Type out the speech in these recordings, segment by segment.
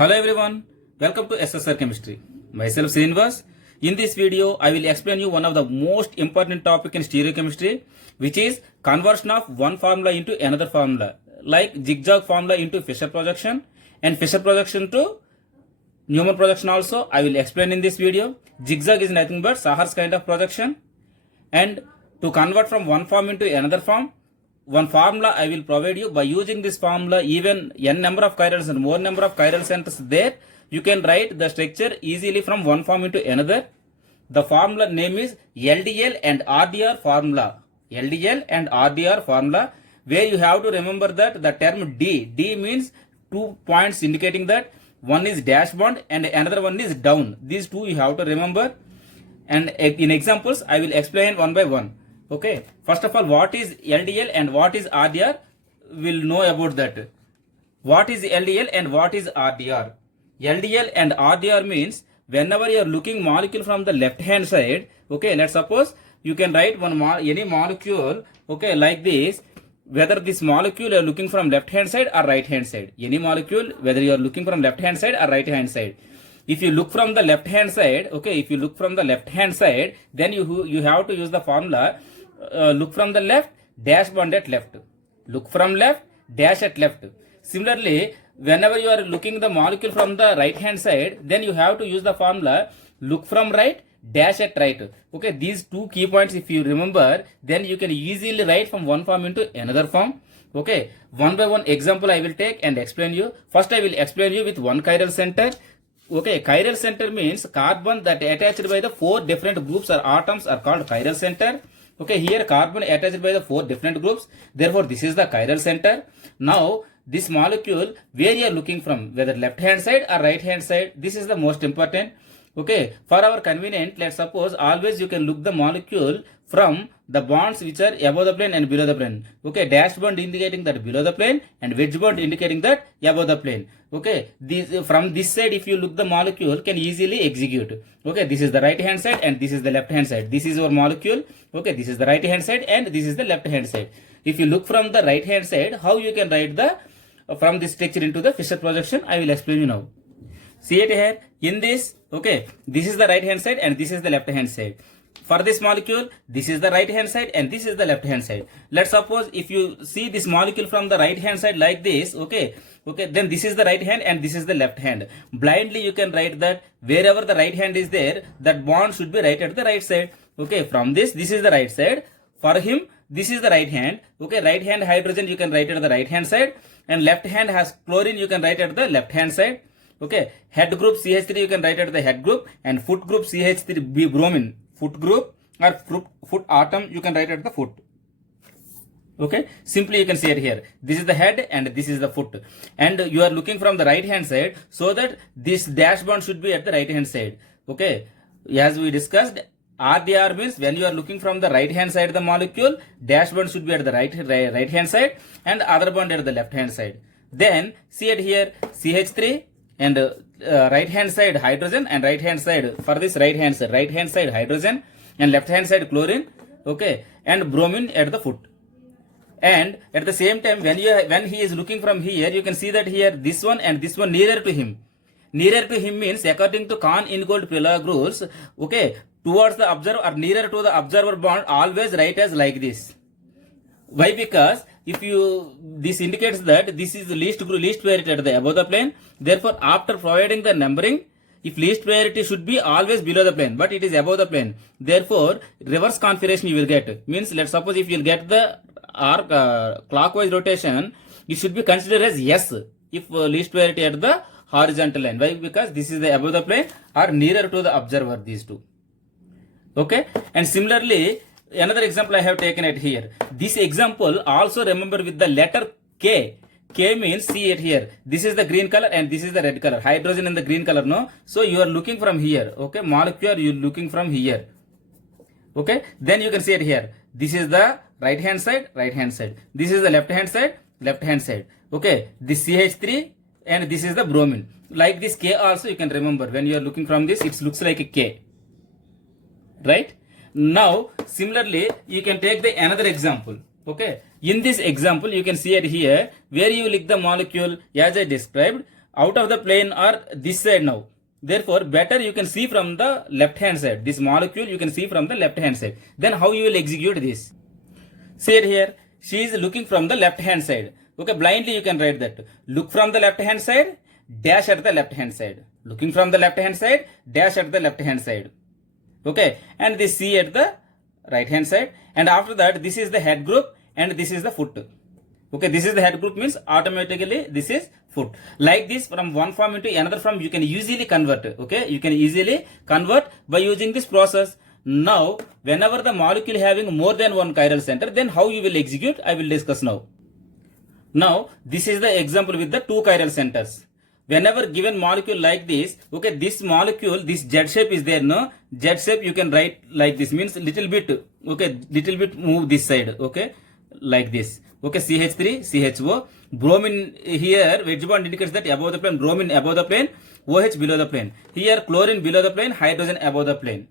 Hello everyone, welcome to SSR Chemistry. Myself Srinivas. In this video, I will explain you one of the most important topic in stereochemistry, which is conversion of one formula into another formula, like zigzag formula into Fischer projection and Fischer projection to Newman projection also. I will explain in this video. Zigzag is nothing but Sahar's kind of projection, and to convert from one form into another form, one formula I will provide you. By using this formula, even n number of chiral and more number of chiral centers there, you can write the structure easily from one form into another. The formula name is LDL and RDR formula. LDL and RDR formula, where you have to remember that the term D means 2 points indicating that one is dash bond and another one is down. These two you have to remember, and in examples I will explain one by one. Okay, first of all, what is LDL and what is RDR? We'll know about that. What is LDL and what is RDR? LDL and RDR means whenever you are looking molecule from the left hand side, okay, let's suppose you can write any molecule, okay, like this, whether this molecule you are looking from left hand side or right hand side. Any molecule, whether you are looking from left hand side or right hand side. If you look from the left hand side, okay, if you look from the left hand side, then you have to use the formula. Look from the left, dash bond at left. Look from left, dash at left. Similarly, whenever you are looking the molecule from the right hand side, then you have to use the formula look from right, dash at right. Okay, these two key points if you remember, then you can easily write from one form into another form. Okay, one by one example I will take and explain you. First I will explain you with one chiral center. Okay, chiral center means carbon that attached by the 4 different groups or atoms are called chiral center. Okay, here carbon attached by the 4 different groups. Therefore, this is the chiral center. Now, this molecule, where you are looking from, whether left hand side or right hand side, this is the most important. Okay, for our convenience, let's suppose always you can look the molecule from the bonds which are above the plane and below the plane. Okay, dash bond indicating that below the plane and wedge bond indicating that above the plane. Okay, from this side if you look the molecule can easily execute. Okay, this is the right hand side and this is the left hand side. This is your molecule. Okay, this is the right hand side and this is the left hand side. If you look from the right hand side, how you can write the from this structure into the Fischer projection, I will explain you now. See it here in this. Okay, this is the right hand side and this is the left hand side. For this molecule, this is the right hand side and this is the left hand side. Let's suppose if you see this molecule from the right hand side like this, okay, then this is the right hand and this is the left hand. Blindly you can write that wherever the right hand is there, that bond should be right at the right side. Okay, from this is the right side. For him, this is the right hand. Okay, right hand hydrogen you can write at the right hand side, and left hand has chlorine you can write at the left hand side. Okay, head group CH3 you can write at the head group, and foot group CH3 bromine, foot group or foot atom you can write at the foot. Okay, simply you can see it here. This is the head and this is the foot, and you are looking from the right hand side, so that this dash bond should be at the right hand side. Okay, as we discussed, RDR means when you are looking from the right hand side of the molecule, dash bond should be at the right hand side and other bond at the left hand side. Then see it here, CH3 and right hand side hydrogen and right hand side, for this right hand side hydrogen and left hand side chlorine. Okay, and bromine at the foot. And at the same time, when he is looking from here, you can see that here this one and this one nearer to him. Nearer to him means according to Kahn-Ingold-Prelog rules, okay, towards the observer or nearer to the observer bond, always write as like this. Why? Because if this indicates that this is the least priority at the above the plane. Therefore, after providing the numbering, if least priority should be always below the plane, but it is above the plane. Therefore, reverse configuration you will get. Means, let's suppose if you will get the clockwise rotation, it should be considered as yes if least priority at the horizontal line. Why? Because this is the above the plane or nearer to the observer, these two. Okay, and similarly, another example I have taken it here. This example also remember with the letter K. K means, see it here. This is the green color and this is the red color. Hydrogen in the green color, no? So you are looking from here. Okay, molecule you are looking from here. Okay, then you can see it here. This is the right hand side. This is the left hand side. Okay, this CH3 and this is the bromine. Like this K also you can remember. When you are looking from this, it looks like a K. Right? Now, similarly, you can take the another example. Okay, in this example, you can see it here, where you lick the molecule as I described. out of the plane are this side now. Therefore, better you can see from the left hand side. This molecule you can see from the left hand side. Then how you will execute this? See it here. She is looking from the left hand side. Okay, blindly you can write that. Look from the left hand side, dash at the left hand side. Looking from the left hand side, dash at the left hand side. Okay, and this C at the right hand side. And after that, this is the head group and this is the foot. Okay, this is the head group means automatically this is foot. Like this, from one form into another form you can easily convert. Okay, you can easily convert by using this process. Now, whenever the molecule having more than one chiral center, then how you will execute, I will discuss now. Now, this is the example with the two chiral centers. Whenever given molecule like this, okay, this molecule, this Z shape is there, no? Z shape you can write like this, means little bit, okay, little bit move this side, okay, like this. Okay, CH3, CHO. Bromine here, wedge bond indicates that above the plane, bromine above the plane, OH below the plane. Here, chlorine below the plane, hydrogen above the plane.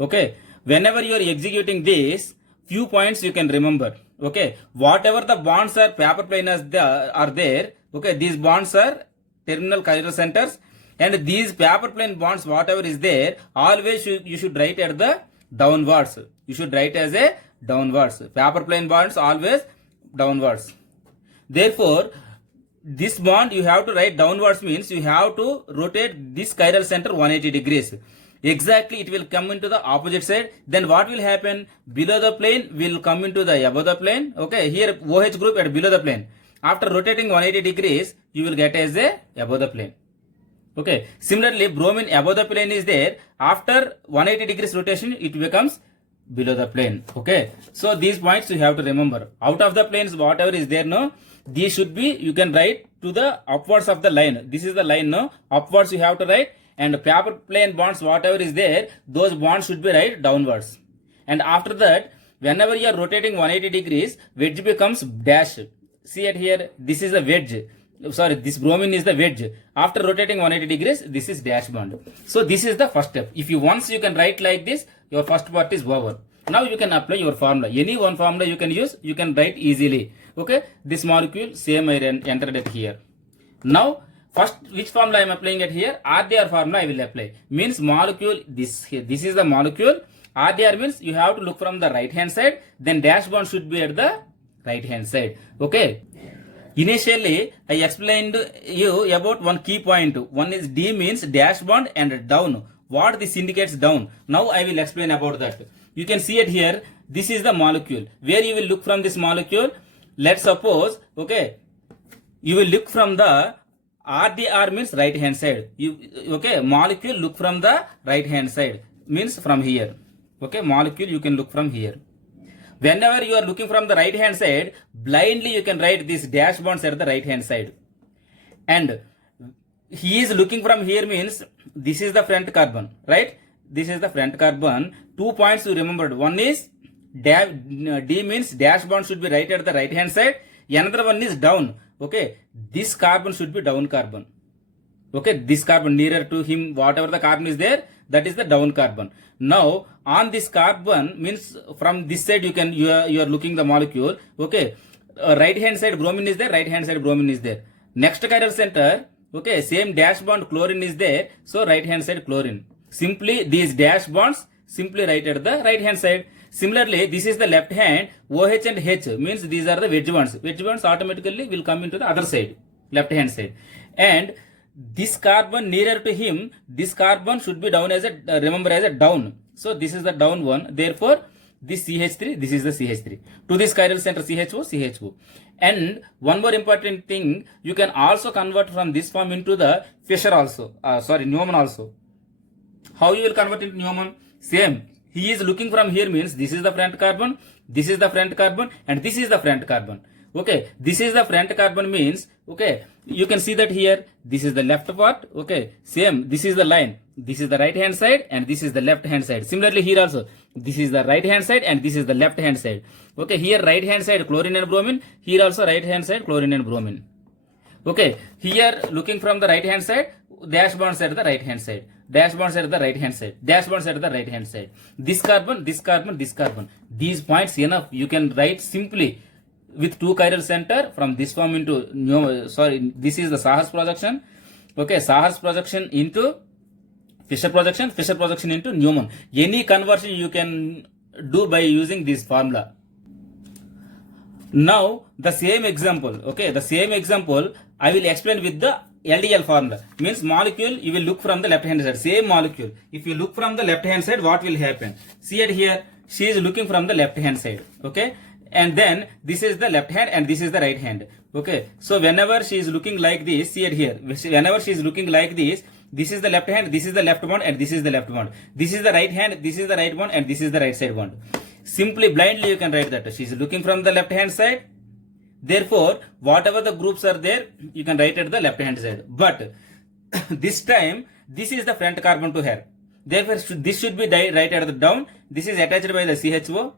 Okay, whenever you are executing this, few points you can remember. Okay, whatever the bonds are paper plane are there, okay, these bonds are terminal chiral centers, and these paper plane bonds, whatever is there, always you should write at the downwards. You should write as a downwards. Paper plane bonds always downwards. Therefore, this bond you have to write downwards means you have to rotate this chiral center 180 degrees. Exactly, it will come into the opposite side. Then what will happen? Below the plane will come into the above the plane. Okay, here OH group at below the plane. After rotating 180 degrees, you will get as a above the plane. Okay, similarly, bromine above the plane is there. After 180 degrees rotation, it becomes below the plane. Okay, so these points you have to remember. Out of the planes, whatever is there, no, these should be, you can write to the upwards of the line. This is the line, no, upwards you have to write. And paper plane bonds, whatever is there, those bonds should be right downwards. And after that, whenever you are rotating 180 degrees, wedge becomes dash. See it here, this is the wedge. Sorry, this bromine is the wedge. After rotating 180 degrees, this is dash bond. So this is the first step. If you once you can write like this, your first part is over. Now you can apply your formula. Any one formula you can use, you can write easily. Okay, this molecule, same I entered it here. Now, first, which formula I am applying it here? RDR formula I will apply. Means molecule, this here, this is the molecule. RDR means you have to look from the right hand side, then dash bond should be at the right hand side. Okay. Initially, I explained you about one key point. One is D means dash bond and down. What this indicates down. Now I will explain about that. You can see it here. This is the molecule. Where you will look from this molecule? Let's suppose, okay, you will look from the RDR means right hand side. Okay, molecule look from the right hand side means from here. Okay, molecule you can look from here. Whenever you are looking from the right hand side, blindly you can write this dash bonds at the right hand side. And he is looking from here means this is the front carbon, right? This is the front carbon. 2 points you remembered. One is D means dash bond should be right at the right hand side. Another one is down. Okay, this carbon should be down carbon. Okay, this carbon nearer to him, whatever the carbon is there, that is the down carbon. Now, on this carbon means from this side you are looking the molecule. Okay, right hand side bromine is there, right hand side bromine is there. Next chiral center, okay, same dash bond chlorine is there, so right hand side chlorine. Simply these dash bonds simply write at the right hand side. Similarly, this is the left hand, OH and H means these are the wedge bonds. Wedge bonds automatically will come into the other side, left hand side. And this carbon nearer to him, this carbon should be down as a, remember as a down. So this is the down one. Therefore, this CH3, this is the CH3. To this chiral center CHO, CHO. And one more important thing, you can also convert from this form into the Fischer also. Neumann also. How you will convert into Neumann? Same. He is looking from here means this is the front carbon, this is the front carbon, and this is the front carbon. Okay, this is the front carbon means, okay, you can see that here, this is the left part, okay, same, this is the line, this is the right hand side, and this is the left hand side. Similarly here also, this is the right hand side, and this is the left hand side. Okay, here right hand side chlorine and bromine, here also right hand side chlorine and bromine. Okay, here looking from the right hand side, dash bonds at the right hand side. Dash bonds at the right hand side. Dash bonds at the right hand side. This carbon, this carbon, this carbon. These points enough. You can write simply. with two chiral center from this form into this is the Sahar's projection. Okay, Sahar's projection into Fisher projection into Newman. Any conversion you can do by using this formula. Now the same example, I will explain with the LDL formula. Means molecule, you will look from the left hand side. Same molecule. If you look from the left hand side, what will happen? See it here. She is looking from the left hand side. Okay. And then this is the left hand and this is the right hand. Okay. So whenever she is looking like this, see it here. Whenever she is looking like this is the left hand, this is the left bond, and this is the left bond. This is the right hand, this is the right bond, and this is the right side bond. Simply blindly you can write that. She is looking from the left hand side. Therefore, whatever the groups are there, you can write at the left hand side. But this time, this is the front carbon to her. Therefore, this should be right at the down. This is attached by the CHO.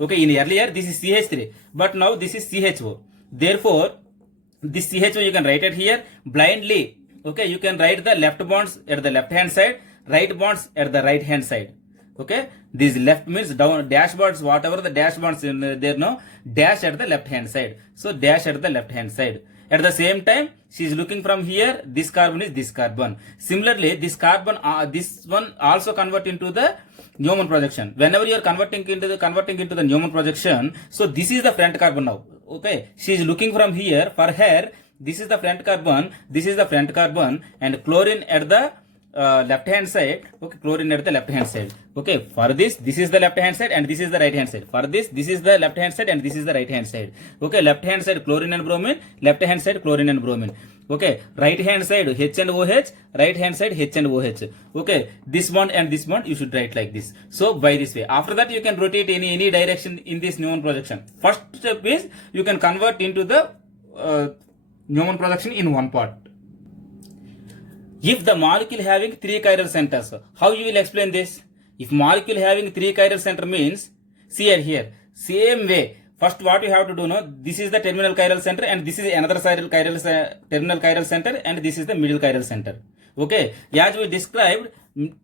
Okay, in earlier, this is CH3. But now this is CHO. Therefore, this CHO you can write it here. Blindly, okay, you can write the left bonds at the left hand side, right bonds at the right hand side. Okay, this left means down, dash bonds, whatever the dash bonds in there, no, dash at the left hand side. So dash at the left hand side. At the same time, she is looking from here, this carbon is this carbon. Similarly, this carbon, this one also convert into the Newman projection. Whenever you are converting into the Newman projection, so this is the front carbon now. Okay, she is looking from here. For her, this is the front carbon, and chlorine at the left hand side. Okay, chlorine at the left hand side. Okay, for this is the left hand side and this is the right hand side. For this is the left hand side and this is the right hand side. Okay, left hand side chlorine and bromine, left hand side chlorine and bromine. Okay, right hand side H and OH, right hand side H and OH. Okay, this bond and this bond you should write like this. So by this way, after that you can rotate any direction in this Newman projection. First step is you can convert into the Newman projection in one part. If the molecule having 3 chiral centers, how you will explain this? If molecule having 3 chiral center means, see it here, same way. First what you have to do, no, this is the terminal chiral center and this is another terminal chiral center and this is the middle chiral center. Okay, as we described,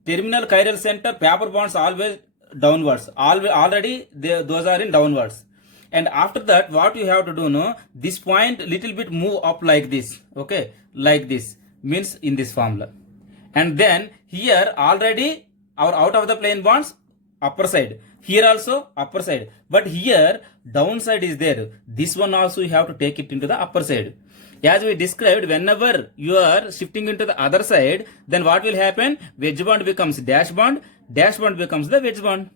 terminal chiral center paper bonds always downwards. Already those are in downwards. And after that, what you have to do, no, this point little bit move up like this. Okay, like this. Means in this formula. And then here already our out of the plane bonds upper side, here also upper side, but here downside is there. This one also you have to take it into the upper side. As we described, whenever you are shifting into the other side, then what will happen? Wedge bond becomes dash bond becomes the wedge bond.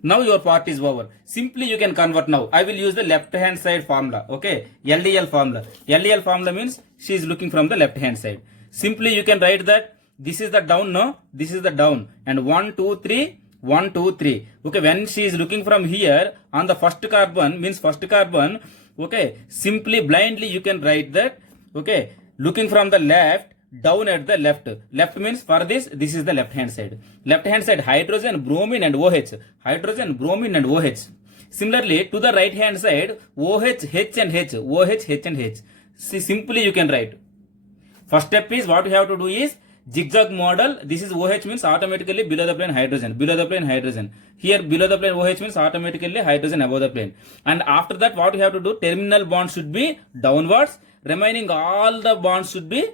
Now your part is over. Simply you can convert now. I will use the left hand side formula. Okay, LDL formula. LDL formula means she is looking from the left hand side. Simply you can write that this is the down, no, this is the down, and 1, 2, 3, 1, 2, 3. Okay, when she is looking from here on the first carbon, means first carbon, okay, simply blindly you can write that, okay, looking from the left, down at the left. Left means for this is the left hand side. Left hand side hydrogen, bromine and OH. Hydrogen, bromine and OH. Similarly to the right hand side, OH, H and H. OH, H and H. See, simply you can write. First step is what you have to do is zigzag model. This is OH means automatically below the plane hydrogen. Below the plane hydrogen. Here below the plane OH means automatically hydrogen above the plane. And after that what you have to do, terminal bond should be downwards. Remaining all the bonds should be,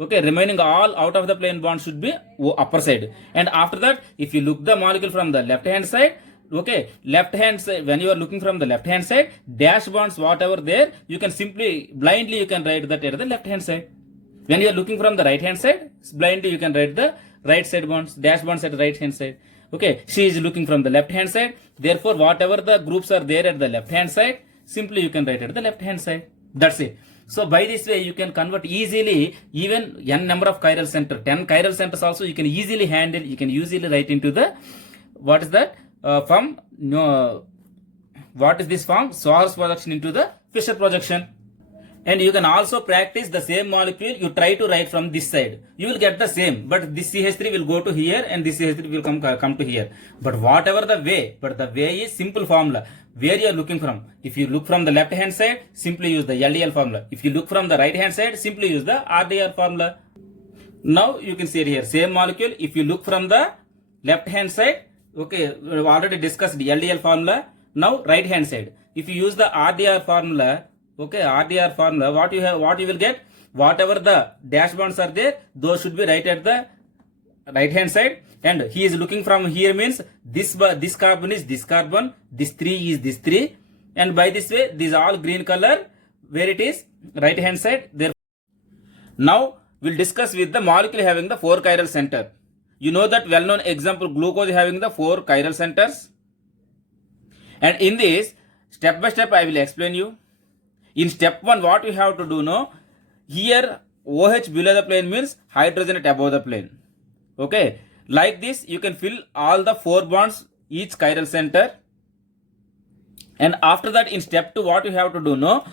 okay, remaining all out of the plane bond should be upper side. And after that, if you look the molecule from the left hand side, okay, left hand side, when you are looking from the left hand side, dash bonds whatever there, you can simply blindly you can write that at the left hand side. When you are looking from the right hand side, blindly you can write the right side bonds, dash bonds at the right hand side. Okay, she is looking from the left hand side. Therefore, whatever the groups are there at the left hand side, simply you can write at the left hand side. That's it. So by this way, you can convert easily even n number of chiral center, 10 chiral centers also you can easily handle. You can easily write into the, what is that, from, what is this form? Sahar's projection into the Fisher projection. And you can also practice the same molecule. You try to write from this side. You will get the same, but this CH3 will go to here and this CH3 will come to here. But whatever the way, but the way is simple formula. Where you are looking from. If you look from the left hand side, simply use the LDL formula. If you look from the right hand side, simply use the RDL formula. Now you can see it here. Same molecule. If you look from the left hand side, okay, we have already discussed the LDL formula. Now right hand side. if you use the RDR formula, okay, RDR formula, what you will get? Whatever the dash bonds are there, those should be right at the right hand side, and he is looking from here means this carbon is this carbon, this 3 is this 3, and by this way, these all green color where it is right hand side there. Now we'll discuss with the molecule having the 4 chiral center. You know that well known example, glucose having the 4 chiral centers, and in this step by step I will explain you. In step 1, what you have to do now, here OH below the plane means hydrogen at above the plane. Okay, like this you can fill all the 4 bonds each chiral center, and after that in step 2 what you have to do now,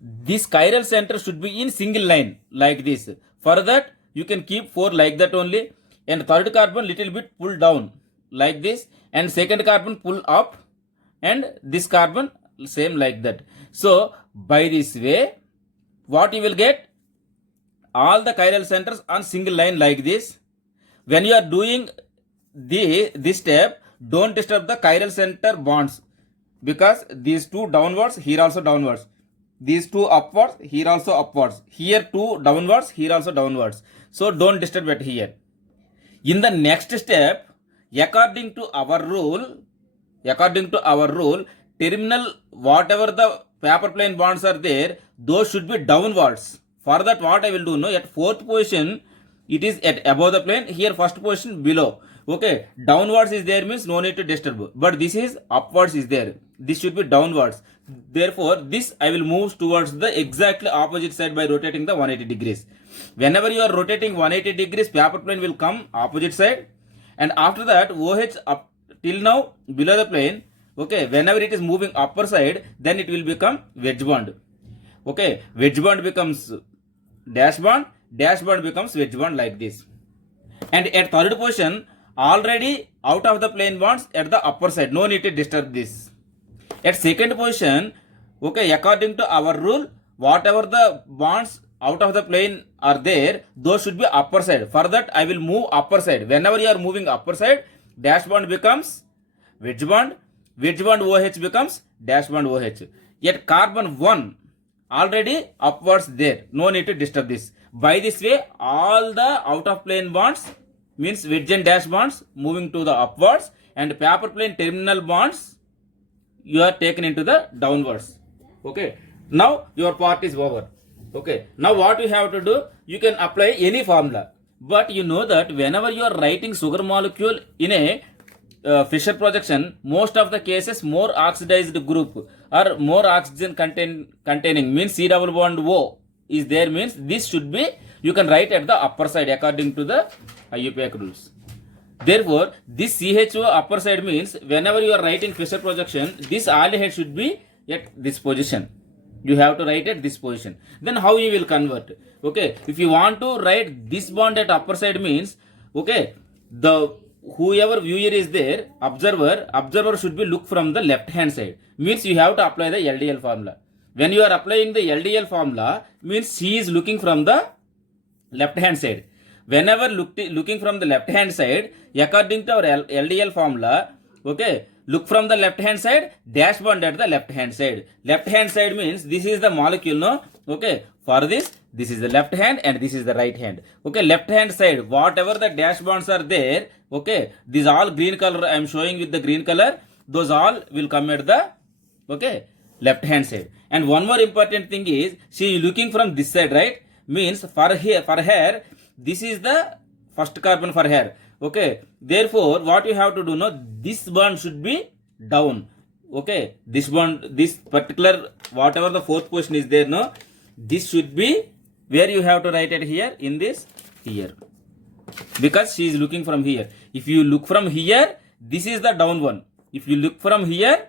this chiral center should be in single line like this. For that you can keep 4 like that only, and third carbon little bit pull down like this, and second carbon pull up, and this carbon same like that. So by this way what you will get, all the chiral centers on single line like this. When you are doing this step, don't disturb the chiral center bonds, because these 2 downwards, here also downwards, these 2 upwards, here also upwards, here 2 downwards, here also downwards. So don't disturb it here. In the next step, according to our rule, terminal whatever the paper plane bonds are there, those should be downwards. For that what I will do now, at 4th position it is at above the plane, here first position below. Okay, downwards is there means no need to disturb, but this is upwards is there, this should be downwards. Therefore this I will move towards the exactly opposite side by rotating the 180 degrees. Whenever you are rotating 180 degrees, paper plane will come opposite side, and after that OH up till now below the plane. Okay, whenever it is moving upper side, then it will become wedge bond. Okay, wedge bond becomes dash bond becomes wedge bond like this. And at third position, already out of the plane bonds at the upper side, no need to disturb this. At second position, okay, according to our rule, whatever the bonds out of the plane are there, those should be upper side. For that I will move upper side. Whenever you are moving upper side, dash bond becomes wedge bond OH becomes dash bond OH. Yet carbon 1 already upwards there, no need to disturb this. By this way, all the out of plane bonds means wedge and dash bonds moving to the upwards, and paper plane terminal bonds you are taken into the downwards. Okay, now your part is over. Okay, now what you have to do, you can apply any formula, but you know that whenever you are writing sugar molecule in a Fischer projection, most of the cases more oxidized group or more oxygen containing means C double bond O is there means this should be, you can write at the upper side according to the IUPAC rules. Therefore this CHO upper side means whenever you are writing Fischer projection, this aldehyde should be at this position. You have to write at this position. Then how you will convert? Okay, if you want to write this bond at upper side means, okay, the whoever viewer is there, observer should be look from the left hand side, means you have to apply the LDL formula. When you are applying the LDL formula means she is looking from the left hand side. Whenever looking from the left hand side, according to our LDL formula, okay, look from the left hand side, dash bond at the left hand side. Left hand side means this is the molecule, no? Okay, for this is the left hand and this is the right hand. Okay, left hand side, whatever the dash bonds are there, okay, these all green color I am showing with the green color, those all will come at the, okay, left hand side. And one more important thing is, she is looking from this side, right? Means for her, this is the first carbon for her. Okay, therefore what you have to do now, this bond should be down. Okay, this bond, this particular whatever the fourth position is there, no, this should be where you have to write it here in this here, because she is looking from here. If you look from here, this is the down one. If you look from here,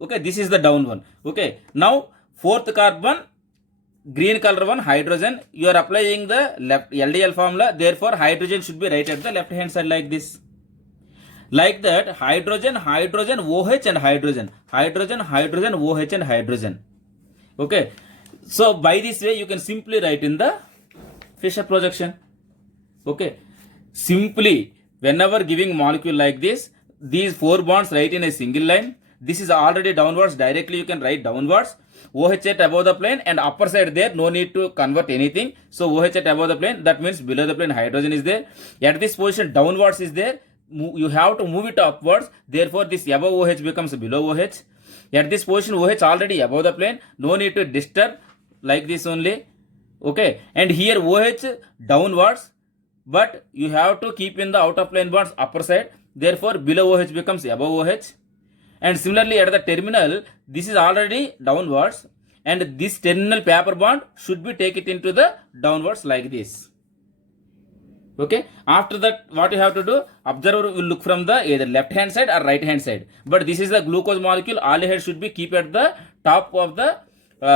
okay, this is the down one. Okay, now fourth carbon, green color one, hydrogen, you are applying the left LDL formula, therefore hydrogen should be right at the left hand side like this. Like that, hydrogen, OH and hydrogen, OH and hydrogen. Okay, so by this way you can simply write in the Fischer projection. Okay, simply whenever giving molecule like this, these four bonds write in a single line, this is already downwards, directly you can write downwards. OH at above the plane and upper side there, no need to convert anything. So OH at above the plane, that means below the plane hydrogen is there. At this position downwards is there, you have to move it upwards, therefore this above OH becomes below OH. At this position OH already above the plane, no need to disturb, like this only. Okay, and here OH downwards, but you have to keep in the outer plane bonds upper side, therefore below OH becomes above OH. And similarly at the terminal, this is already downwards, and this terminal paper bond should be take it into the downwards like this. Okay, after that what you have to do, observer will look from the either left hand side or right hand side, but this is the glucose molecule, aldehyde should be keep at the top of the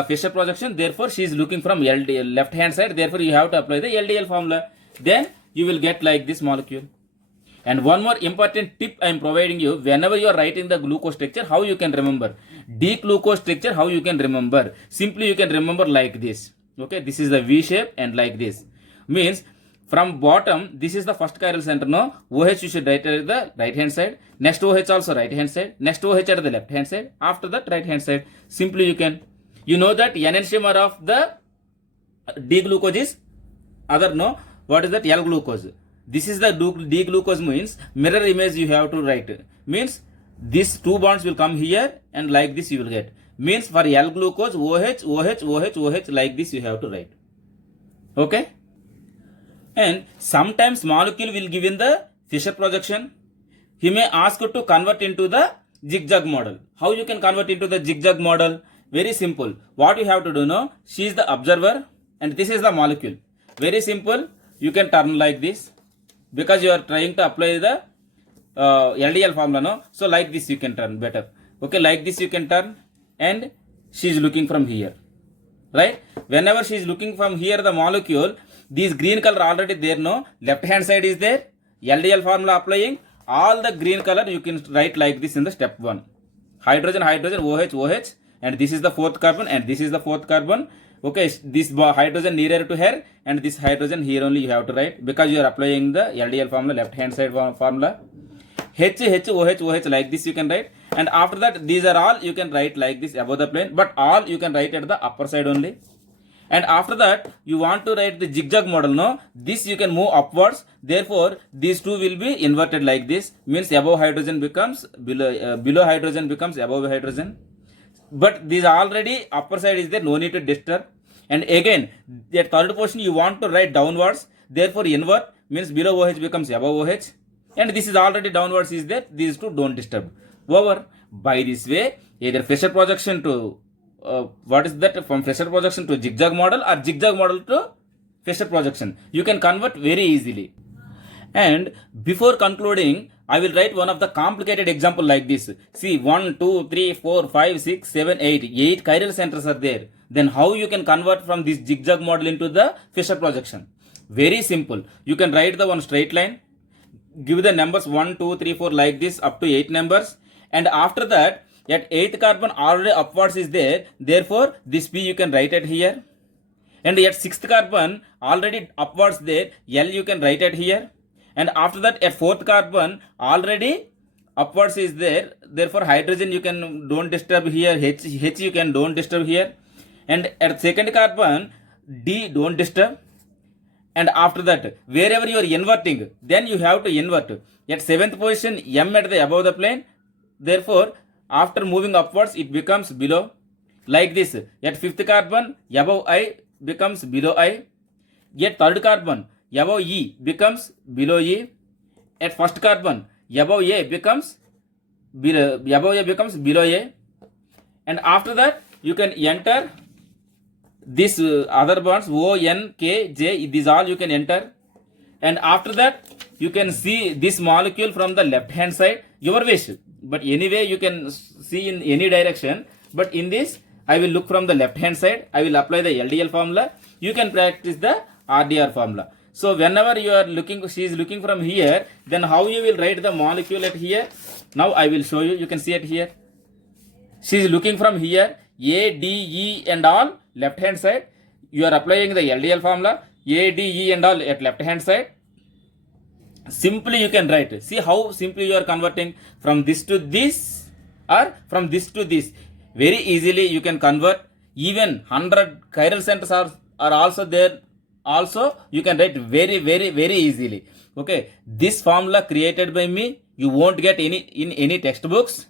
Fischer projection, therefore she is looking from LDL left hand side, therefore you have to apply the LDL formula, then you will get like this molecule. And one more important tip I am providing you, whenever you are writing the glucose structure, how you can remember. D-glucose structure, how you can remember. Simply you can remember like this. Okay, this is the V shape and like this. Means from bottom, this is the first chiral center. No, OH you should write at the right hand side. Next OH also right hand side. Next OH at the left hand side. After that right hand side. Simply you can. You know that enantiomer of the D-glucose is other, no? What is that? L-glucose. This is the D-glucose means mirror image you have to write. Means these two bonds will come here and like this you will get. Means for L-glucose, OH, OH, OH, OH, like this you have to write. Okay? And sometimes molecule will give in the Fischer projection. He may ask you to convert into the zigzag model. How you can convert into the zigzag model? Very simple. What you have to do now, she is the observer and this is the molecule. Very simple. You can turn like this. Because you are trying to apply the LDL formula, no? So like this you can turn better. Okay, like this you can turn and she is looking from here. Right? Whenever she is looking from here, the molecule, this green color already there, no? Left hand side is there. LDL formula applying. All the green color you can write like this in the step 1. Hydrogen, hydrogen, OH, OH. And this is the fourth carbon and this is the fourth carbon. Okay, this hydrogen nearer to here and this hydrogen here only you have to write because you are applying the LDL formula, left hand side formula. H, H, OH, OH, like this you can write. And after that, these are all you can write like this above the plane, but all you can write at the upper side only. And after that, you want to write the zigzag model, no? This you can move upwards. Therefore, these two will be inverted like this. Means above hydrogen becomes below, below hydrogen becomes above hydrogen. But these already upper side is there, no need to disturb. And again, the third position you want to write downwards. Therefore, invert means below OH becomes above OH. And this is already downwards is there. These two don't disturb. Over. By this way, either Fischer projection to what is that, from Fischer projection to zigzag model or zigzag model to Fischer projection. You can convert very easily. And before concluding, I will write one of the complicated example like this. See, 1, 2, 3, 4, 5, 6, 7, 8. 8 chiral centers are there. Then how you can convert from this zigzag model into the Fischer projection? Very simple. You can write the one straight line. Give the numbers 1, 2, 3, 4 like this up to 8 numbers. And after that, at 8th carbon already upwards is there. Therefore, this P you can write it here. And at 6th carbon already upwards there. L you can write it here. And after that, at 4th carbon already upwards is there. Therefore, hydrogen you can don't disturb here. H you can don't disturb here. And at 2nd carbon, D don't disturb. And after that, wherever you are inverting, then you have to invert. At 7th position, M at the above the plane. Therefore, after moving upwards, it becomes below. Like this. At 5th carbon, above I becomes below I. At 3rd carbon, above E becomes below E. At 1st carbon, above A becomes below, above A becomes below A. And after that, you can enter this other bonds O, N, K, J. These all you can enter. And after that, you can see this molecule from the left hand side. Your wish. But anyway, you can see in any direction. But in this, I will look from the left hand side. I will apply the LDL formula. You can practice the RDR formula. So whenever you are looking, she is looking from here, then how you will write the molecule at here? Now I will show you. You can see it here. She is looking from here. A, D, E and all left hand side. You are applying the LDL formula. A, D, E and all at left hand side. Simply you can write. See how simply you are converting from this to this or from this to this. Very easily you can convert. Even 100 chiral centers are also there. Also you can write very easily. Okay, this formula created by me, you won't get in any textbooks.